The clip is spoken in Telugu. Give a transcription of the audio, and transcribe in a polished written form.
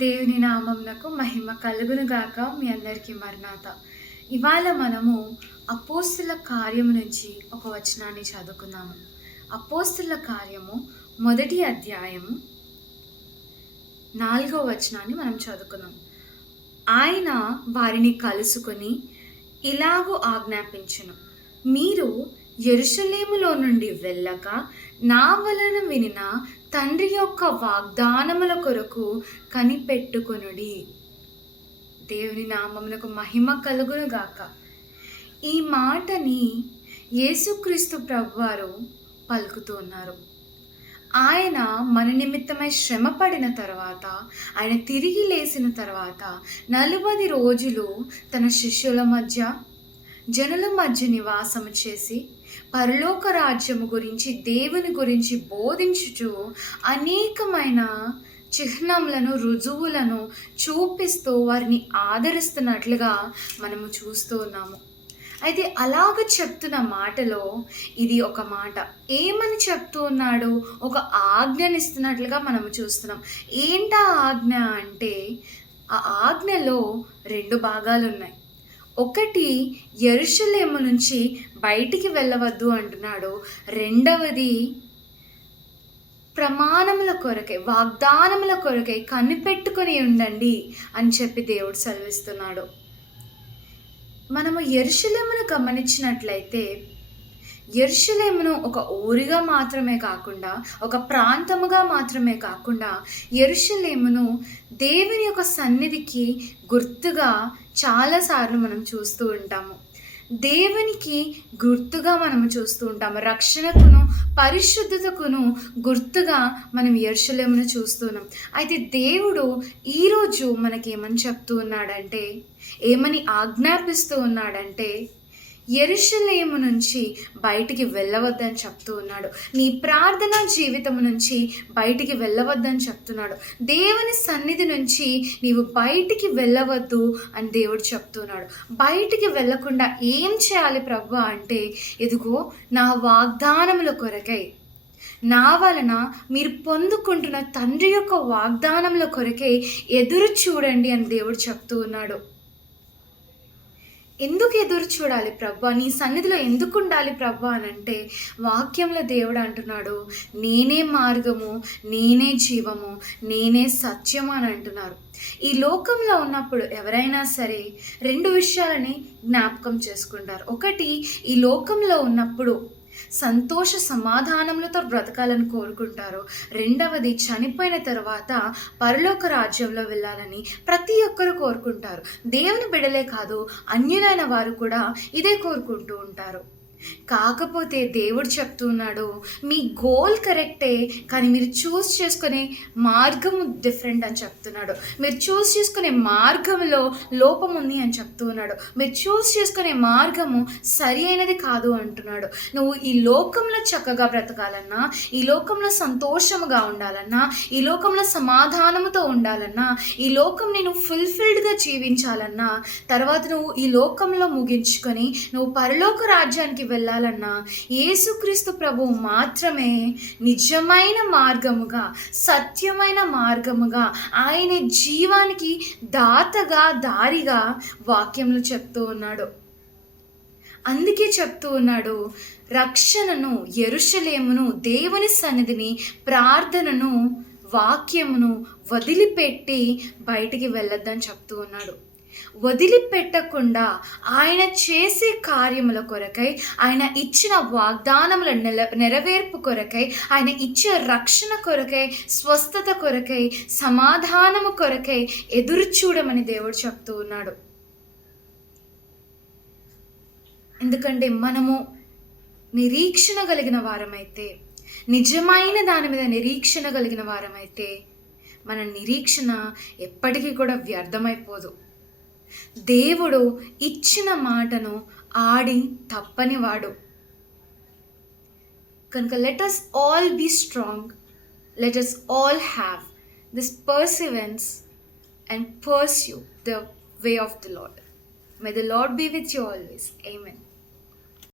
దేవుని నామమునకు మహిమ కలుగును గాక. మీ అందరికీ మరణాత. ఇవాళ మనము అపోస్తుల కార్యము నుంచి ఒక వచనాన్ని చదువుకుందాము. అపోస్తుల కార్యము 1వ అధ్యాయము 4వ వచనాన్ని మనం చదువుకుందాం. ఆయన వారిని కలుసుకొని ఇలాగూ ఆజ్ఞాపించెను, మీరు యెరూషలేములో నుండి వెళ్ళక నా వలన వినిన తండ్రి యొక్క వాగ్దానముల కొరకు కనిపెట్టుకొనుడి. దేవుని నామమునకు మహిమ కలుగును గాక. ఈ మాటని యేసుక్రీస్తు ప్రభువారు పలుకుతూ ఉన్నారు. ఆయన మన నిమిత్తమై శ్రమ పడిన తర్వాత, ఆయన తిరిగి లేచిన తర్వాత 40 రోజులు తన శిష్యుల మధ్య, జనుల మధ్య నివాసము చేసి పరలోక రాజ్యము గురించి, దేవుని గురించి బోధించుచు అనేకమైన చిహ్నములను, రుజువులను చూపిస్తూ వారిని ఆదరిస్తున్నట్లుగా మనము చూస్తూ ఉన్నాము. అయితే అలాగ చెప్తున్న మాటలో ఇది ఒక మాట. ఏమని చెప్తూ ఉన్నాడు? ఒక ఆజ్ఞనిస్తున్నట్లుగా మనము చూస్తున్నాం. ఏంటా ఆజ్ఞ అంటే, ఆ ఆజ్ఞలో 2 భాగాలు ఉన్నాయి. ఒకటి, యెరూషలేము నుంచి బయటికి వెళ్ళవద్దు అంటున్నాడు. రెండవది, ప్రమాణముల కొరకై, వాగ్దానముల కొరకై కనిపెట్టుకొని ఉండండి అని చెప్పి దేవుడు సెలవిస్తున్నాడు. మనము యెరూషలేమును గమనించినట్లయితే, యెరూషలేమును ఒక ఊరిగా మాత్రమే కాకుండా, ఒక ప్రాంతముగా మాత్రమే కాకుండా, యెరూషలేమును దేవుని యొక్క సన్నిధికి గుర్తుగా చాలాసార్లు మనం చూస్తూ ఉంటాము. దేవునికి గుర్తుగా మనము చూస్తూ ఉంటాము. రక్షణకును, పరిశుద్ధతకును గుర్తుగా మనం యెరూషలేమును చూస్తున్నాం. అయితే దేవుడు ఈరోజు మనకేమని చెప్తూ ఉన్నాడంటే, ఏమని ఆజ్ఞాపిస్తూ ఉన్నాడంటే, యెరూషలేము నుంచి బయటికి వెళ్ళవద్దని చెప్తూ ఉన్నాడు. నీ ప్రార్థనా జీవితం నుంచి బయటికి వెళ్ళవద్దని చెప్తున్నాడు. దేవుని సన్నిధి నుంచి నీవు బయటికి వెళ్ళవద్దు అని దేవుడు చెప్తున్నాడు. బయటికి వెళ్ళకుండా ఏం చేయాలి ప్రభు అంటే, ఇదిగో నా వాగ్దానముల కొరకై, నా వలన మీరు పొందుకుంటున్న తండ్రి యొక్క వాగ్దానముల కొరకై ఎదురు చూడండి అని దేవుడు చెప్తూ ఉన్నాడు. ఎందుకు ఎదురు చూడాలి ప్రభా? నీ సన్నిధిలో ఎందుకు ఉండాలి ప్రభా అని అంటే, వాక్యంలో దేవుడు అంటున్నాడు, నేనే మార్గము, నేనే జీవము, నేనే సత్యము అని అంటున్నారు. ఈ లోకంలో ఉన్నప్పుడు ఎవరైనా సరే 2 విషయాలని జ్ఞాపకం చేసుకుంటారు. ఒకటి, ఈ లోకంలో ఉన్నప్పుడు సంతోష సమాధానములతో బ్రతకాలని కోరుకుంటారు. రెండవది, చనిపోయిన తర్వాత పరలోక రాజ్యంలో వెళ్ళాలని ప్రతి ఒక్కరు కోరుకుంటారు. దేవుని బిడ్డలే కాదు, అన్యులైన వారు కూడా ఇదే కోరుకుంటూ ఉంటారు. కాకపోతే దేవుడు చెప్తున్నాడు, మీ గోల్ కరెక్టే, కానీ మీరు చూస్ చేసుకునే మార్గము డిఫరెంట్ అని చెప్తున్నాడు. మీరు చూస్ చేసుకునే మార్గంలో లోపం ఉంది అని చెప్తున్నాడు. మీరు చూస్ చేసుకునే మార్గము సరి అయినది కాదు అంటున్నాడు. నువ్వు ఈ లోకంలో చక్కగా బ్రతకాలన్నా, ఈ లోకంలో సంతోషముగా ఉండాలన్నా, ఈ లోకంలో సమాధానముతో ఉండాలన్నా, ఈ లోకం నేను ఫుల్ఫిల్డ్గా జీవించాలన్నా, తర్వాత నువ్వు ఈ లోకంలో ముగించుకొని నువ్వు పరలోక రాజ్యానికి వెళ్ళాలన్నా, యేసుక్రీస్తు ప్రభువు మాత్రమే నిజమైన మార్గముగా, సత్యమైన మార్గముగా, ఆయన జీవానికి దాతగా, దారిగా వాక్యంలో చెప్తూ ఉన్నాడు. అందుకే చెప్తూ ఉన్నాడు, రక్షణను, యెరూషలేమును, దేవుని సన్నిధిని, ప్రార్థనను, వాక్యమును వదిలిపెట్టి బయటికి వెళ్ళొద్దని చెప్తూ ఉన్నాడు. వదిలిపెట్టకుండా ఆయన చేసే కార్యముల కొరకై, ఆయన ఇచ్చిన వాగ్దానముల నెరవేర్పు కొరకై, ఆయన ఇచ్చే రక్షణ కొరకై, స్వస్థత కొరకై, సమాధానము కొరకై ఎదురు చూడమని దేవుడు చెప్తూ ఉన్నాడు. ఎందుకంటే మనము నిరీక్షణ కలిగిన వారమైతే, నిజమైన దాని మీద నిరీక్షణ కలిగిన వారమైతే, మన నిరీక్షణ ఎప్పటికీ కూడా వ్యర్థమైపోదు. దేవుడు ఇచ్చిన మాటను ఆడి తప్పని వాడు కనుక let us all be strong, let us all have this perseverance and pursue the way of the Lord. May the Lord be with you always. Amen.